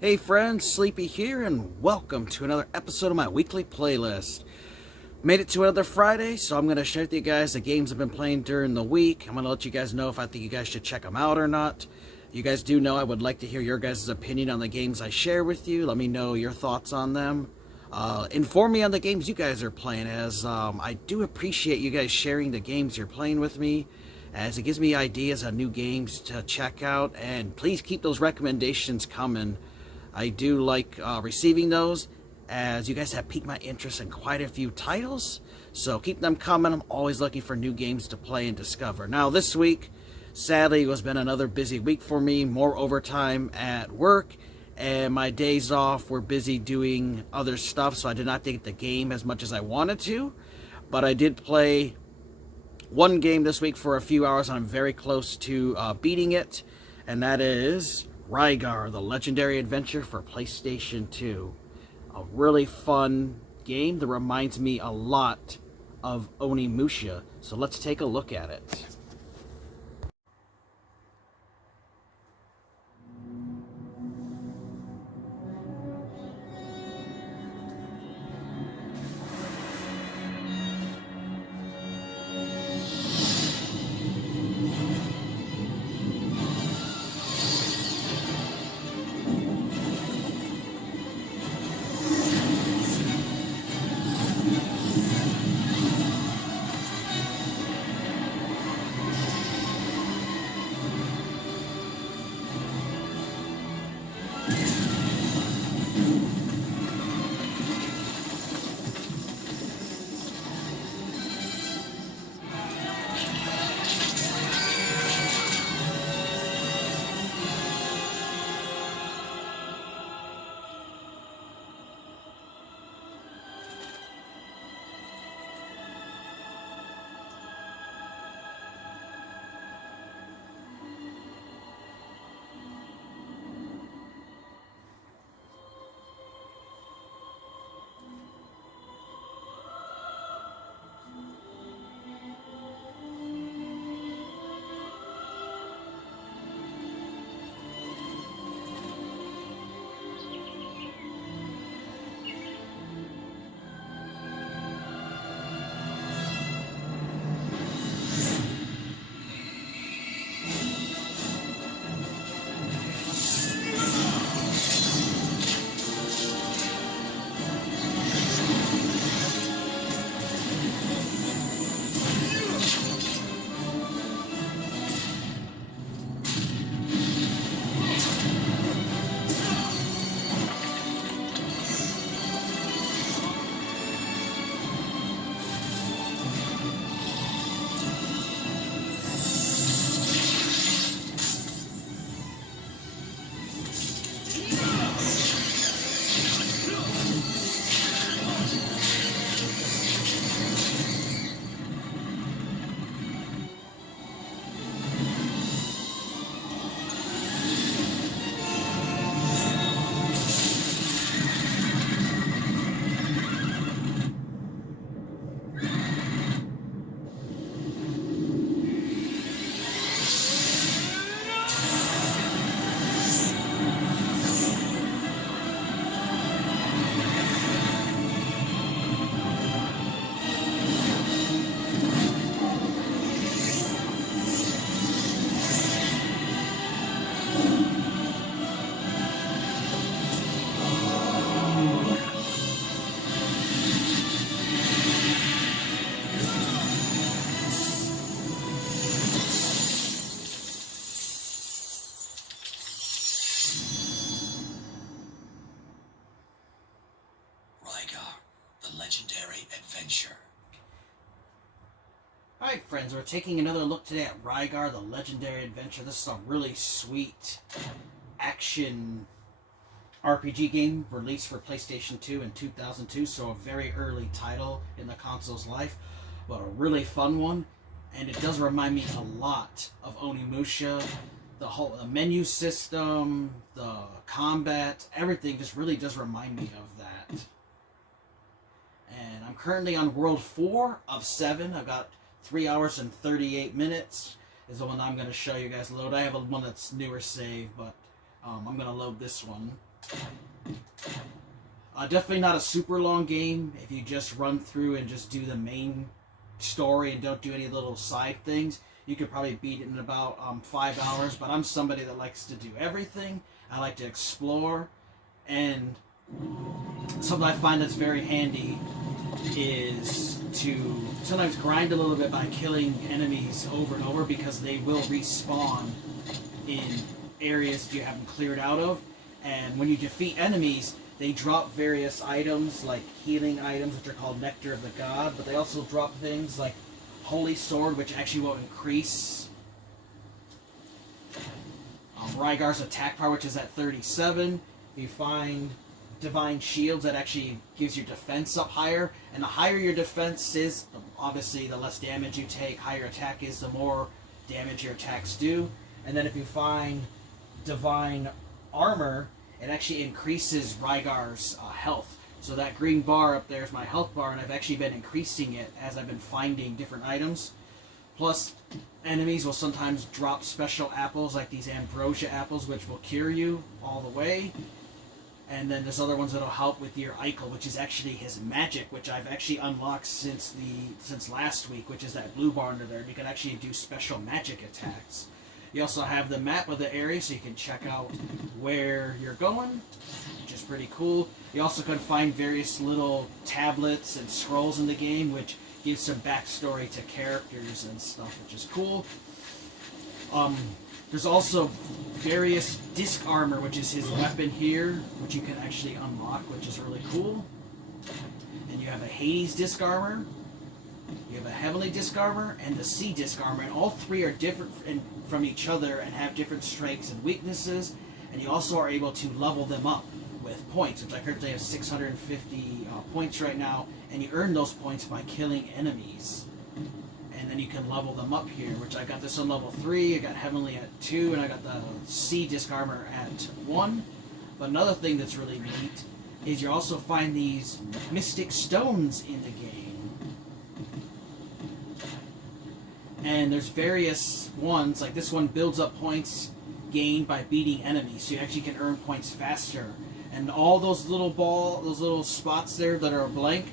Hey friends, Sleepy here, and welcome to another episode of my weekly playlist. Made it to another Friday, so I'm going to share with you guys the games I've been playing during the week. I'm going to let you guys know if I think you guys should check them out or not. You guys do know I would like to hear your guys' opinion on the games I share with you. Let me know your thoughts on them. Inform me on the games you guys are playing, as I do appreciate you guys sharing the games you're playing with me, as it gives me ideas on new games to check out, and please keep those recommendations coming. I do like receiving those, as you guys have piqued my interest in quite a few titles, so keep them coming. I'm always looking for new games to play and discover. Now this week, sadly, it has been another busy week for me, more overtime at work, and my days off were busy doing other stuff, so I did not take the game as much as I wanted to, but I did play one game this week for a few hours, and I'm very close to beating it, and that is Rygar, the Legendary Adventure for PlayStation 2. A really fun game that reminds me a lot of Onimusha, so let's take a look at it. Rygar, the Legendary Adventure. Alright friends, we're taking another look today at Rygar, the Legendary Adventure. This is a really sweet action RPG game released for PlayStation 2 in 2002, so a very early title in the console's life, but a really fun one, and it does remind me a lot of Onimusha. The menu system, the combat, everything just really does remind me of that. And I'm currently on World 4 of 7. I've got 3 hours and 38 minutes is the one I'm going to show you guys load. I have one that's newer save, but I'm going to load this one. Definitely not a super long game. If you just run through and just do the main story and don't do any little side things, you could probably beat it in about 5 hours. But I'm somebody that likes to do everything. I like to explore, and something I find that's very handy is to sometimes grind a little bit by killing enemies over and over, because they will respawn in areas that you haven't cleared out of. And when you defeat enemies, they drop various items like healing items, which are called Nectar of the God, but they also drop things like Holy Sword, which actually will increase Rygar's attack power, which is at 37. You find Divine Shields, that actually gives your defense up higher, and the higher your defense is, obviously the less damage you take. Higher attack is, the more damage your attacks do. And then if you find Divine Armor, it actually increases Rygar's health. So that green bar up there is my health bar, and I've actually been increasing it as I've been finding different items. Plus, enemies will sometimes drop special apples, like these Ambrosia apples, which will cure you all the way. And then there's other ones that'll help with your Eichel, which is actually his magic, which I've actually unlocked since last week, which is that blue bar under there. And you can actually do special magic attacks. You also have the map of the area, so you can check out where you're going, which is pretty cool. You also can find various little tablets and scrolls in the game, which gives some backstory to characters and stuff, which is cool. There's also various disc armor, which is his weapon here, which you can actually unlock, which is really cool. And you have a Hades disc armor, you have a Heavenly disc armor, and the Sea disc armor, and all three are different from each other and have different strengths and weaknesses, and you also are able to level them up with points, which I currently have 650 points right now, and you earn those points by killing enemies. And then you can level them up here, which I got this on level 3, I got Heavenly at 2, and I got the Sea disc armor at 1. But another thing that's really neat is you also find these mystic stones in the game. And there's various ones, like this one builds up points gained by beating enemies, so you actually can earn points faster. And all those little spots there that are blank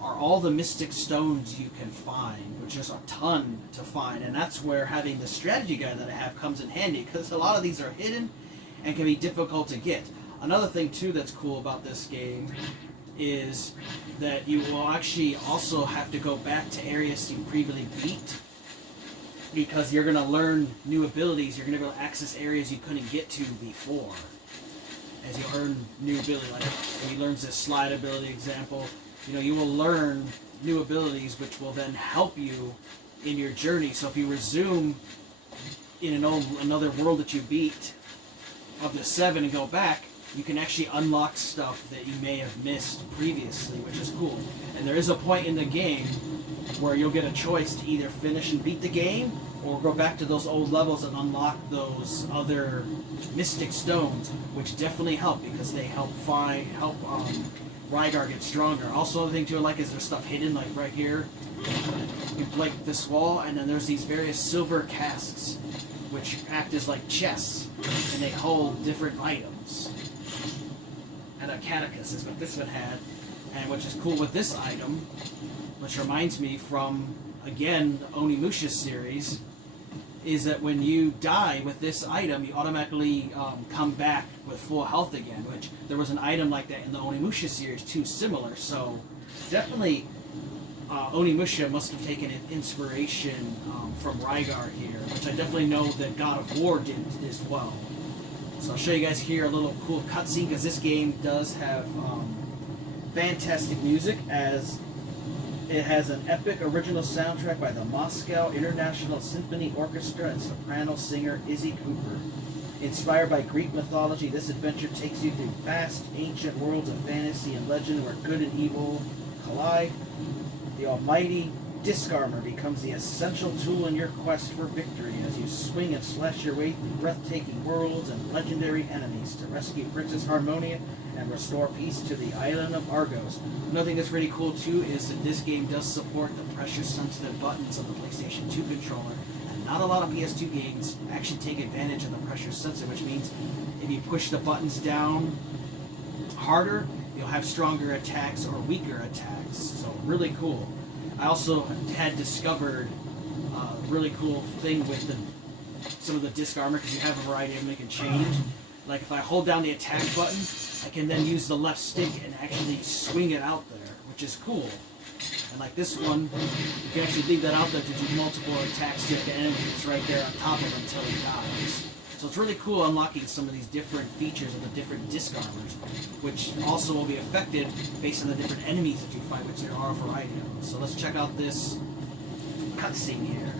are all the mystic stones you can find, which is a ton to find. And that's where having the strategy guide that I have comes in handy, because a lot of these are hidden and can be difficult to get. Another thing too that's cool about this game is that you will actually also have to go back to areas you previously beat, because you're going to learn new abilities. You're going to be able to access areas you couldn't get to before as you earn new ability. Like when he learns this slide ability example, you will learn new abilities which will then help you in your journey. So if you resume in another world that you beat of the 7 and go back, you can actually unlock stuff that you may have missed previously, which is cool. And there is a point in the game where you'll get a choice to either finish and beat the game, or go back to those old levels and unlock those other mystic stones, which definitely help, because they help Rygar get stronger. Also, another thing too I like is there's stuff hidden, like right here. You break this wall, and then there's these various silver casks, which act as like chests, and they hold different items. And a catechus is what this one had, and which is cool with this item, which reminds me from, again, the Onimusha series, is that when you die with this item, you automatically come back with full health again, which there was an item like that in the Onimusha series too, similar. So definitely Onimusha must have taken an inspiration from Rygar here, which I definitely know that God of War did as well. So I'll show you guys here a little cool cutscene, because this game does have fantastic music, as it has an epic original soundtrack by the Moscow International Symphony Orchestra and soprano singer Izzy Cooper. Inspired by Greek mythology, this adventure takes you through vast, ancient worlds of fantasy and legend where good and evil collide. The almighty disc armor becomes the essential tool in your quest for victory as you swing and slash your way through breathtaking worlds and legendary enemies to rescue Princess Harmonia and restore peace to the island of Argos. Another thing that's really cool too is that this game does support the pressure-sensitive buttons of the PlayStation 2 controller, and not a lot of PS2 games actually take advantage of the pressure sensor, which means if you push the buttons down harder, you'll have stronger attacks or weaker attacks. So really cool. I also had discovered a really cool thing with some of the disc armor, because you have a variety of them that can change. Like if I hold down the attack button, I can then use the left stick and actually swing it out there, which is cool. And like this one, you can actually leave that out there to do multiple attacks to the enemy that's right there on top of him until he dies. So it's really cool unlocking some of these different features of the different disc armors, which also will be affected based on the different enemies that you fight, which there are a variety of them. So let's check out this cutscene here.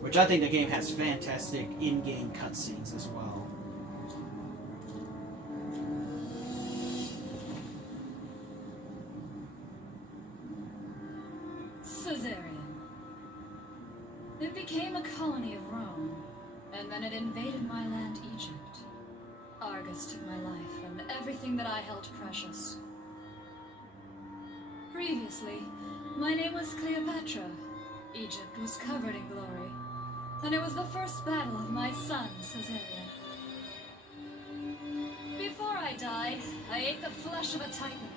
Which I think the game has fantastic in-game cutscenes as well. Caesarion. It became a colony of Rome, and then it invaded my land, Egypt. Argus took my life and everything that I held precious. Previously, my name was Cleopatra. Egypt was covered in glory, and it was the first battle of my son, Caesarion. Before I died, I ate the flesh of a titan.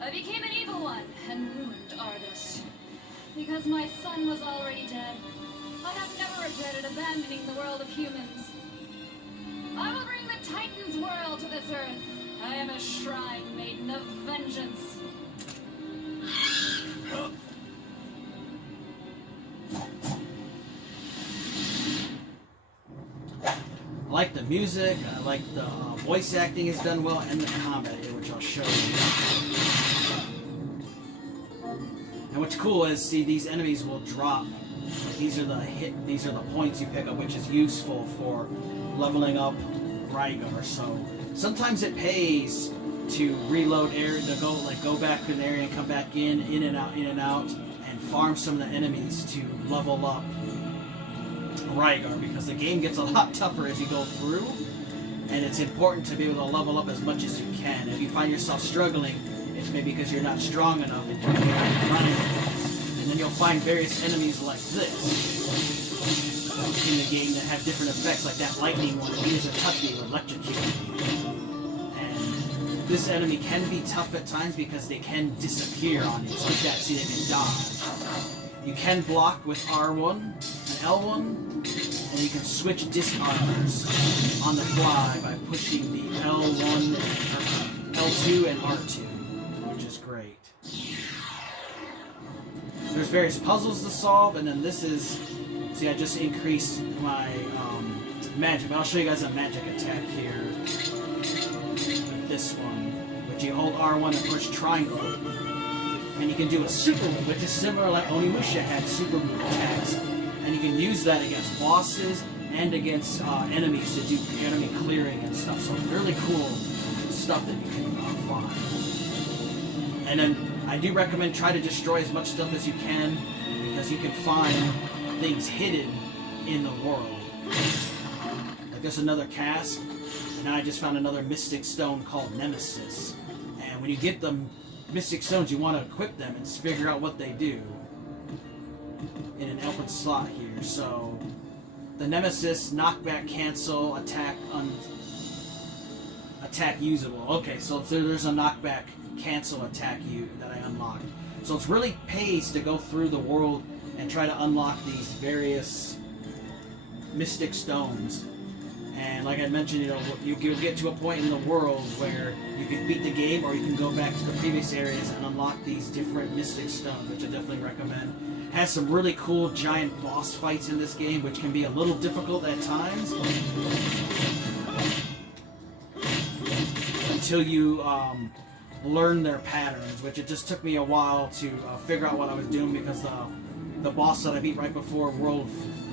I became an evil one and ruined Argus. Because my son was already dead, I have never regretted abandoning the world of humans. I will bring the Titan's world to this earth. I am a shrine maiden of vengeance. I like the music, I like the voice acting is done well, and the combat here, which I'll show you. And what's cool is, see, these enemies will drop. These are the points you pick up, which is useful for leveling up Rygar. So sometimes it pays to reload area, to go back to an area and come back in and out, and farm some of the enemies to level up Rygar, because the game gets a lot tougher as you go through, and it's important to be able to level up as much as you can. If you find yourself struggling, it's maybe because you're not strong enough and you're running. And then you'll find various enemies like this in the game that have different effects, like that lightning one. If you use a touch, it will electrocute you. And this enemy can be tough at times because they can disappear on you. It's like that, see, they can dodge. You can block with R1 and L1, and you can switch disc armors on the fly by pushing the L1, L2, and R2. Great. There's various puzzles to solve, and then this is, see, I just increased my magic, but I'll show you guys a magic attack here with this one, which you hold R1 and push triangle, and you can do a super move, which is similar like Onimusha had super move attacks, and you can use that against bosses and against enemies to do enemy clearing and stuff, so it's really cool stuff that you can find. And then I do recommend try to destroy as much stuff as you can, because you can find things hidden in the world. Like there's another cask, and I just found another mystic stone called Nemesis. And when you get the mystic stones, you want to equip them and figure out what they do in an open slot here. So the Nemesis, knockback, cancel, attack usable. Okay, so there's a knockback, cancel attack that I unlocked. So it really pays to go through the world and try to unlock these various mystic stones. And like I mentioned, you can get to a point in the world where you can beat the game, or you can go back to the previous areas and unlock these different mystic stones, which I definitely recommend. Has some really cool giant boss fights in this game, which can be a little difficult at times, until you learn their patterns, which it just took me a while to figure out what I was doing, because the boss that I beat right before World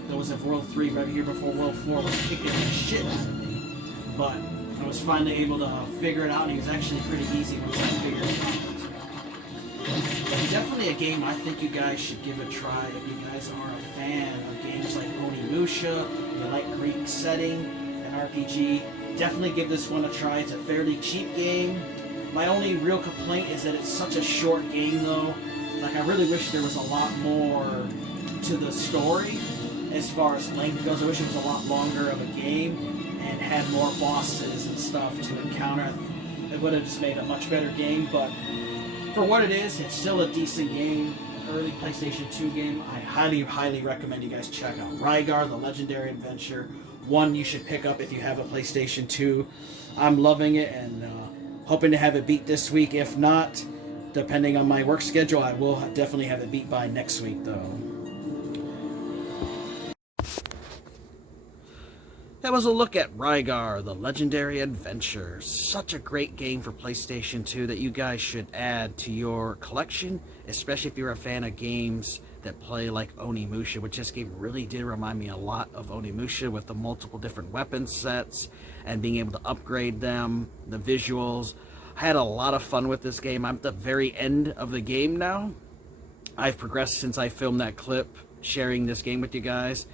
3, right here before World 4, was kicking the shit out of me. But I was finally able to figure it out, and he was actually pretty easy once I figured it out. But definitely a game I think you guys should give a try if you guys are a fan of games like Onimusha, you like Greek setting and RPG. Definitely give this one a try. It's a fairly cheap game. My only real complaint is that it's such a short game, though. Like, I really wish there was a lot more to the story as far as length goes. I wish it was a lot longer of a game and had more bosses and stuff to encounter. It would have just made a much better game, but for what it is, it's still a decent game. Early PlayStation 2 game. I highly recommend you guys check out Rygar, the Legendary Adventure. One you should pick up if you have a PlayStation 2. I'm loving it and hoping to have it beat this week. If not, depending on my work schedule, I will definitely have it beat by next week, though. That was a look at Rygar, the Legendary Adventure. Such a great game for PlayStation 2 that you guys should add to your collection, especially if you're a fan of games that play like Onimusha, which this game really did remind me a lot of Onimusha with the multiple different weapon sets and being able to upgrade them, the visuals. I had a lot of fun with this game. I'm at the very end of the game now. I've progressed since I filmed that clip sharing this game with you guys.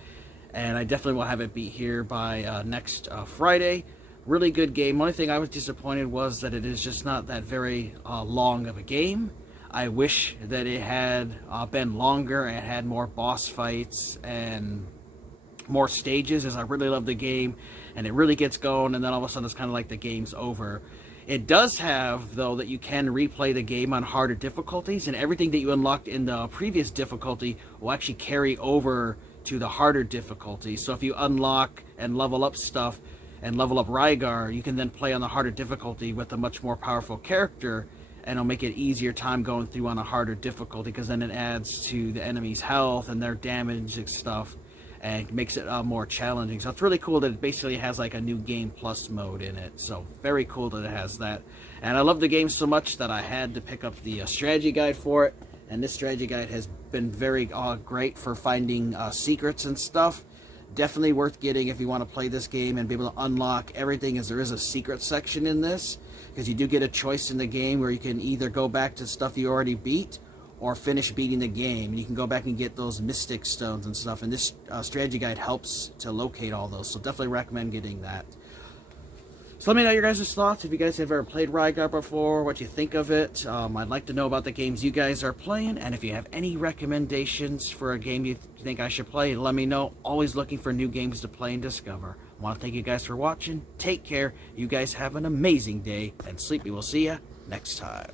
And I definitely will have it beat here by next Friday. Really good game. Only thing I was disappointed was that it is just not that very long of a game. I wish that it had been longer and had more boss fights and more stages, as I really love the game. And it really gets going, and then all of a sudden it's kind of like the game's over. It does have, though, that you can replay the game on harder difficulties, and everything that you unlocked in the previous difficulty will actually carry over to the harder difficulty. So if you unlock and level up stuff and level up Rygar, you can then play on the harder difficulty with a much more powerful character, and it'll make it easier time going through on a harder difficulty, because then it adds to the enemy's health and their damage and stuff, and makes it more challenging. So it's really cool that it basically has like a new Game Plus mode in it. So very cool that it has that. And I love the game so much that I had to pick up the strategy guide for it. And this strategy guide has been very great for finding secrets and stuff. Definitely worth getting if you want to play this game and be able to unlock everything, as there is a secret section in this. Because you do get a choice in the game where you can either go back to stuff you already beat or finish beating the game. And you can go back and get those mystic stones and stuff. And this strategy guide helps to locate all those. So definitely recommend getting that. So let me know your guys' thoughts. If you guys have ever played Rygar before, what you think of it. I'd like to know about the games you guys are playing. And if you have any recommendations for a game you think I should play, let me know. Always looking for new games to play and discover. I want to thank you guys for watching. Take care. You guys have an amazing day. And Sleepy will see you next time.